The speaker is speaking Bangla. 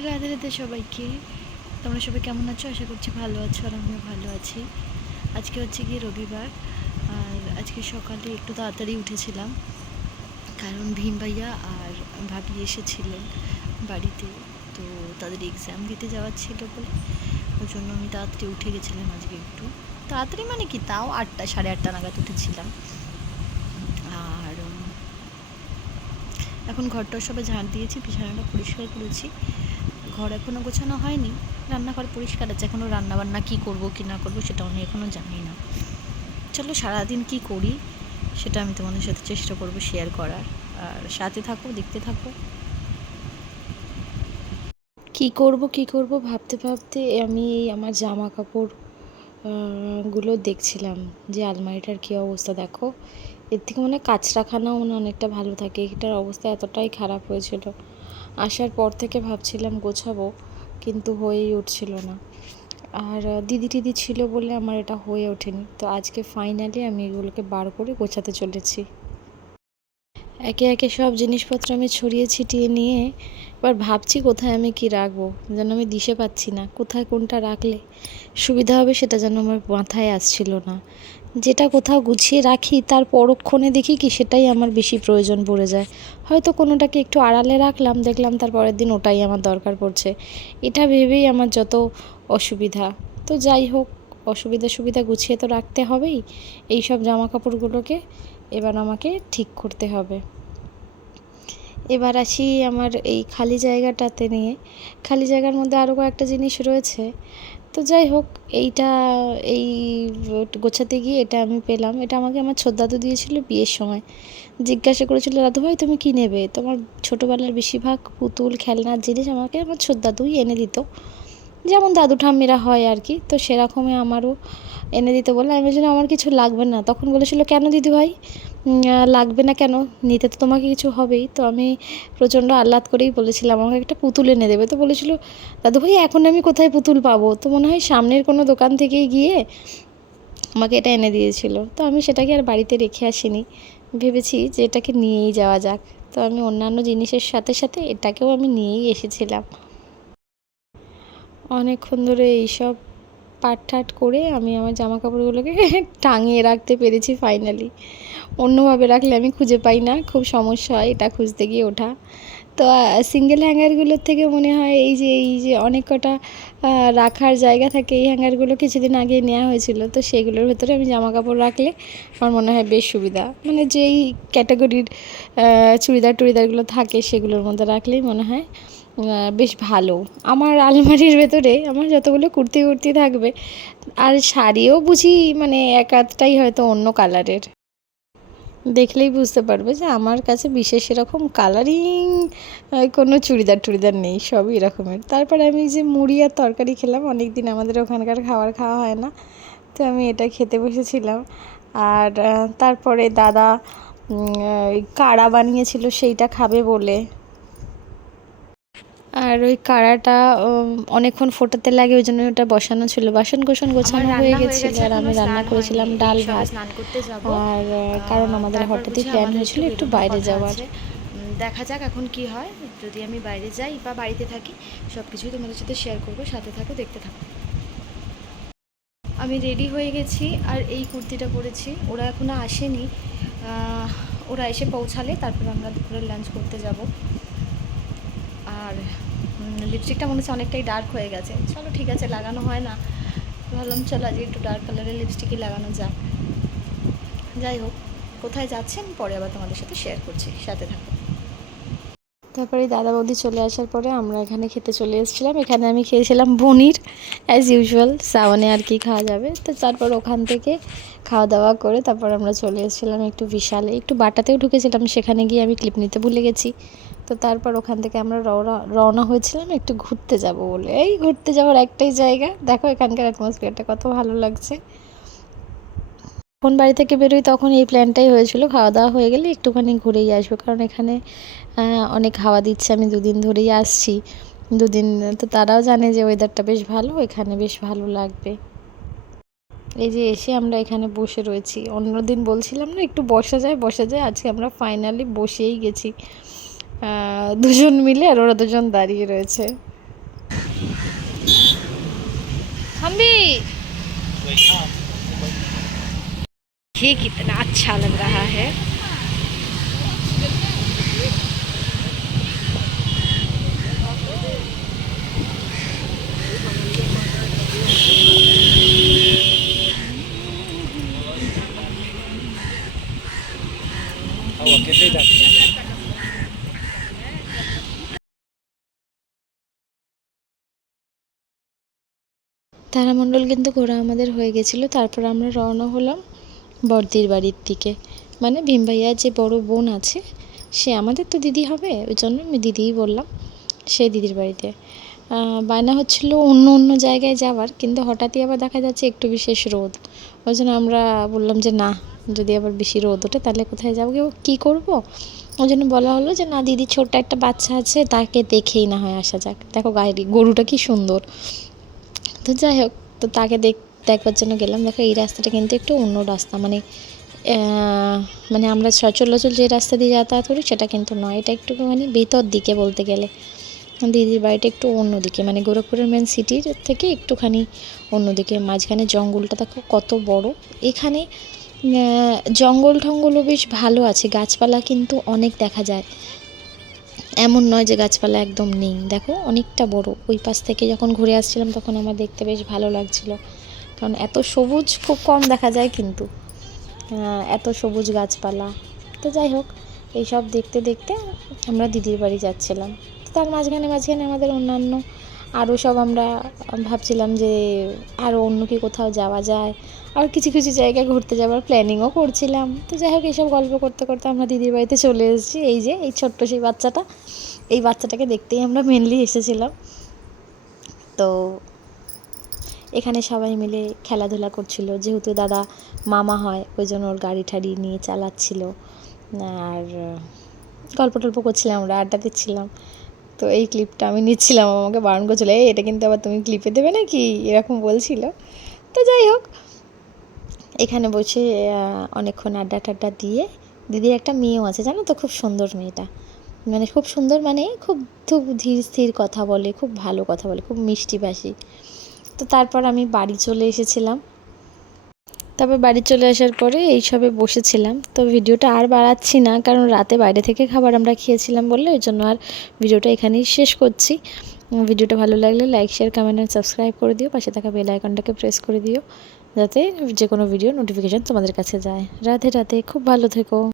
রাধে রাধে সবাইকে। তোমরা সবাই কেমন আছো? আশা করছি ভালো আছো, আর আমিও ভালো আছি। আজকে হচ্ছে গিয়ে রবিবার, আর আজকে সকালে একটু তাড়াতাড়ি উঠেছিলাম, কারণ ভীম ভাইয়া আর ভাবি এসেছিলেন বাড়িতে। তো তাদের এক্সাম দিতে যাওয়ার ছিল বলে ওই জন্য আমি তাড়াতাড়ি উঠে গেছিলাম। আজকে একটু তাড়াতাড়ি মানে কি, তাও 8টা 8:30 নাগাদ উঠেছিলাম। আর এখন ঘরটা সবাই ঝাড় দিয়েছি, বিছানাটা পরিষ্কার করেছি। ঘর এখনও গোছানো হয়নি, রান্নাঘর পরিষ্কার আছে। এখনও রান্নাবান্না কী করবো কি না করবো সেটা আমি এখনও জানি না। চলো সারাদিন কি করি সেটা আমি তোমাদের সাথে চেষ্টা করবো শেয়ার করার, আর সাথে থাকো, দেখতে থাকো। কি করব ভাবতে ভাবতে আমি আমার জামা কাপড় গুলো দেখছিলাম যে আলমারিটার কী অবস্থা। দেখো, এর থেকে মনে হয় কাচরাখানাও অনেকটা ভালো থাকে। এটার অবস্থা এতটাই খারাপ হয়েছিল, আসার পর থেকে ভাবছিলাম গোছাবো, কিন্তু হয়েই উঠছিল না। আর দিদি টিদি ছিল বলে আমার এটা হয়ে ওঠেনি। তো আজকে ফাইনালি আমি এগুলোকে বার করে গোছাতে চলেছি। একে একে সব জিনিসপত্র আমি ছড়িয়ে ছিটিয়ে নিয়ে এবার ভাবছি কোথায় আমি কি রাখবো, যেন আমি দিশে পাচ্ছি না কোথায় কোনটা রাখলে সুবিধা হবে। সেটা যেন আমার মাথায় আসছিল না। যেটা কোথাও গুছিয়ে রাখি তার পরক্ষণে দেখি কি সেটাই আমার বেশি প্রয়োজন পড়ে যায়। হয়তো কোনোটাকে একটু আড়ালে রাখলাম, দেখলাম তার পরের দিন ওটাই আমার দরকার পড়ছে। এটা ভেবেই আমার যত অসুবিধা। তো যাই হোক, সুবিধা গুছিয়ে তো রাখতে হবেই। এই সব জামা কাপড়গুলোকে এবার আমাকে ঠিক করতে হবে। এবার আসি আমার এই খালি জায়গাটাতে নিয়ে। খালি জায়গার মধ্যে আরও কয়েকটা জিনিস রয়েছে। তো যাই হোক, এই গোছাতে গিয়ে এটা আমি পেলাম। এটা আমাকে আমার ছোটদাদু দিয়েছিল বিয়ের সময়। জিজ্ঞাসা করেছিল, দাদু ভাই তুমি কী নেবে? তোমার ছোটোবেলার বেশিরভাগ পুতুল খেলনার জিনিস আমাকে আমার ছোটদাদুই এনে দিত, যেমন দাদু ঠাম্মিরা হয় আর কি। তো সেরকমই আমারও এনে দিতে বললো। আমি বলছিলাম আমার কিছু লাগবে না। তখন বলেছিল, কেন দিদিভাই লাগবে না কেন? নিতে তো তোমাকে কিছু হবেই। তো আমি প্রচণ্ড আহ্লাদ করেই বলেছিলাম আমাকে একটা পুতুল এনে দেবে। তো বলেছিল, দাদুভাই এখন আমি কোথায় পুতুল পাবো? তো মনে হয় সামনের কোনো দোকান থেকেই গিয়ে আমাকে এটা এনে দিয়েছিল। তো আমি সেটাকে আর বাড়িতে রেখে আসিনি, ভেবেছি যে এটাকে নিয়েই যাওয়া যাক। তো আমি অন্যান্য জিনিসের সাথে সাথে এটাকেও আমি নিয়েই এসেছিলাম। অনেকক্ষণ ধরে এইসব পাট করে আমি আমার জামা কাপড়গুলোকে টাঙিয়ে রাখতে পেরেছি ফাইনালি। অন্যভাবে রাখলে আমি খুঁজে পাই না, খুব সমস্যা হয় এটা খুঁজতে গিয়ে ওঠা। তো সিঙ্গেল হ্যাঙ্গারগুলোর থেকে মনে হয় এই যে অনেক কটা রাখার জায়গা থাকে, এই হ্যাঙ্গারগুলো কিছুদিন আগে নেওয়া হয়েছিল। তো সেগুলোর ভেতরে আমি জামা কাপড় রাখলে আমার মনে হয় বেশ সুবিধা। মানে যেই ক্যাটাগরির চুড়িদারগুলো থাকে সেগুলোর মধ্যে রাখলেই মনে হয় বেশ ভালো। আমার আলমারির ভেতরে আমার যতগুলো কুর্তি থাকবে, আর শাড়িও বুঝি মানে এক আধটাই হয়তো অন্য কালারের। দেখলেই বুঝতে পারবে যে আমার কাছে বিশেষ এরকম কালারিং কোনো চুড়িদার নেই, সবই এরকমের। তারপরে আমি যে মুড়ি আর তরকারি খেলাম, অনেক দিন আমাদের ওখানকার খাওয়া হয় না। তো আমি এটা খেতে বসেছিলাম। আর তারপরে দাদা কাড়া বানিয়েছিল সেইটা খাবে বলে। আর ওই কাড়াটা অনেকক্ষণ ফোটাতে লাগে, ওই জন্য ওটা বসানো ছিল। বাসন কোসন গোছানো হয়ে গেছিলো, আর আমি রান্না করেছিলাম ডাল ভাত। আর কারণ আমাদের হঠাৎই প্ল্যান হয়েছিল একটু বাইরে যাওয়ার। দেখা যাক এখন কি হয়। যদি আমি বাইরে যাই বা বাড়িতে থাকি, সব কিছুই তোমাদের সাথে শেয়ার করবো। সাথে থাকো, দেখতে থাকো। আমি রেডি হয়ে গেছি, আর এই কুর্তিটা পরেছি। ওরা এখনও আসেনি, ওরা এসে পৌঁছালে তারপর আমরা দুপুরে লাঞ্চ করতে যাব। আর লিপস্টিকটা মনে হচ্ছে অনেকটাই ডার্ক হয়ে গেছে। চলো ঠিক আছে, লাগানো হয় না, ভাবলাম চলো আজকে একটু ডার্ক কালারের লিপস্টিকই লাগানো যাক। যাই হোক, কোথায় যাচ্ছেন পরে আবার তোমাদের সাথে শেয়ার করছি, সাথে থাকো। তারপরে দাদা বৌদি চলে আসার পরে আমরা এখানে খেতে চলে এসেছিলাম। এখানে আমি খেয়েছিলাম পনির, অ্যাজ ইউজুয়াল, সাওনে আর কি খাওয়া যাবে। তো তারপর ওখান থেকে খাওয়া দাওয়া করে তারপর আমরা চলে এসেছিলাম একটু বিশালে, একটু বাটাতেও ঢুকেছিলাম। সেখানে গিয়ে আমি ক্লিপ নিতে ভুলে গেছি। তো তারপর ওখান থেকে আমরা রওনা হয়েছিলাম একটু ঘুরতে যাব বলে। এই ঘুরতে যাওয়ার একটাই জায়গা, দেখো এখানকার অ্যাটমসফিয়ারটা কত ভালো লাগছে। যখন বাড়ি থেকে বেরোই তখন এই প্ল্যানটাই হয়েছিল, খাওয়া দাওয়া হয়ে গেলে একটুখানি ঘুরেই আসবো, কারণ এখানে অনেক হাওয়া দিচ্ছে। আমি দুদিন ধরেই আসছি, দুদিন। তো তারাও জানে যে ওয়েদারটা বেশ ভালো, এখানে বেশ ভালো লাগবে। এই যে এসে আমরা এখানে বসে রয়েছি। অন্যদিন বলছিলাম না একটু বসা যায়, আজকে আমরা ফাইনালি বসেই গেছি দুজন মিলে, আর ওরা দুজন দাঁড়িয়ে রয়েছে। मम्मी ये कितना अच्छा लग रहा है। তারামণ্ডল কিন্তু ঘোরা আমাদের হয়ে গেছিলো। তারপর আমরা রওনা হলাম বড়দির বাড়ির দিকে, মানে ভীম ভাইয়ার যে বড় বোন আছে সে আমাদের তো দিদি হবে, ওই জন্য আমি দিদিই বললাম, সেই দিদির বাড়িতে বায়না হচ্ছিলো অন্য অন্য জায়গায় যাওয়ার, কিন্তু হঠাৎই আবার দেখা যাচ্ছে একটু বিশেষ রোদ, ওই জন্য আমরা বললাম যে না, যদি আবার বেশি রোদ ওঠে তাহলে কোথায় যাবো, কী করবো, ওই জন্য বলা হলো যে না, দিদির ছোট্ট একটা বাচ্চা আছে, তাকে দেখেই না হয় আসা যাক। দেখো গাড়ি গরুটা কি সুন্দর। তো যাই হোক, তো তাকে দেখবার জন্য গেলাম। দেখো এই রাস্তাটা কিন্তু একটু অন্য রাস্তা, মানে আমরা সচরাচর যে রাস্তা দিয়ে যাতায়াত করি সেটা কিন্তু নয়, এটা একটুখানি ভেতর দিকে বলতে গেলে। দিদির বাড়িটা একটু অন্যদিকে, মানে গোরখপুরের মেন সিটির থেকে একটুখানি অন্যদিকে। মাঝখানে জঙ্গলটা দেখো কত বড়। এখানে জঙ্গল টঙ্গলও বেশ ভালো আছে, গাছপালা কিন্তু অনেক দেখা যায়, এমন নয় যে গাছপালা একদম নেই। দেখো অনেকটা বড়। ওই পাশ থেকে যখন ঘুরে আসছিলাম তখন আমার দেখতে বেশ ভালো লাগছিলো, কারণ এত সবুজ খুব কম দেখা যায়, কিন্তু এত সবুজ গাছপালা। তো যাই হোক, এইসব দেখতে দেখতে আমরা দিদির বাড়ি যাচ্ছিলাম। তার মাঝখানে আমাদের অন্যান্য আরও সব আমরা ভাবছিলাম যে আরও অন্য কি কোথাও যাওয়া যায়, আর কিছু কিছু জায়গায় ঘুরতে যাওয়ার প্ল্যানিংও করছিলাম। তো যাই হোক, এইসব গল্প করতে করতে আমরা দিদির বাড়িতে চলে এসেছি। এই যে এই ছোট্ট সেই বাচ্চাটা, এই বাচ্চাটাকে দেখতেই আমরা মেনলি এসেছিলাম। তো এখানে সবাই মিলে খেলাধুলা করছিল, যেহেতু দাদা মামা হয় ওই জন্য ওর গাড়ি ঠাড়ি নিয়ে চালাচ্ছিল, আর গল্প টল্প করছিলাম, আমরা আড্ডা দিচ্ছিলাম। তো এই ক্লিপটা আমি নিচ্ছিলাম, আমাকে বারণ করছিল, এটা কিন্তু আবার তুমি ক্লিপে দেবে নাকি, এরকম বলছিল। তো যাই হোক, এখানে বসে অনেকক্ষণ আড্ডা টাড্ডা দিয়ে, দিদির একটা মেয়েও আছে জানো তো, খুব সুন্দর মেয়েটা, মানে খুব সুন্দর, মানে খুব খুব ধীর স্থির কথা বলে, খুব ভালো কথা বলে, খুব মিষ্টিভাষী। তো তারপর আমি বাড়ি চলে এসেছিলাম। তারপর বাড়ি চলে আসার পরে এইসবে বসেছিলাম। তো ভিডিওটা আর বাড়াচ্ছি না, কারণ রাতে বাইরে থেকে খাবার আমরা খেয়েছিলাম বললে, ওই জন্য আর ভিডিওটা এখানেই শেষ করছি। ভিডিওটা ভালো লাগলে লাইক, শেয়ার, কমেন্ট আর সাবস্ক্রাইব করে দিও, পাশে থাকা বেল আইকনটাকে প্রেস করে দিও, যাতে যে কোনো ভিডিও নোটিফিকেশান তোমাদের কাছে যায়। রাধে রাধে, খুব ভালো থেকো।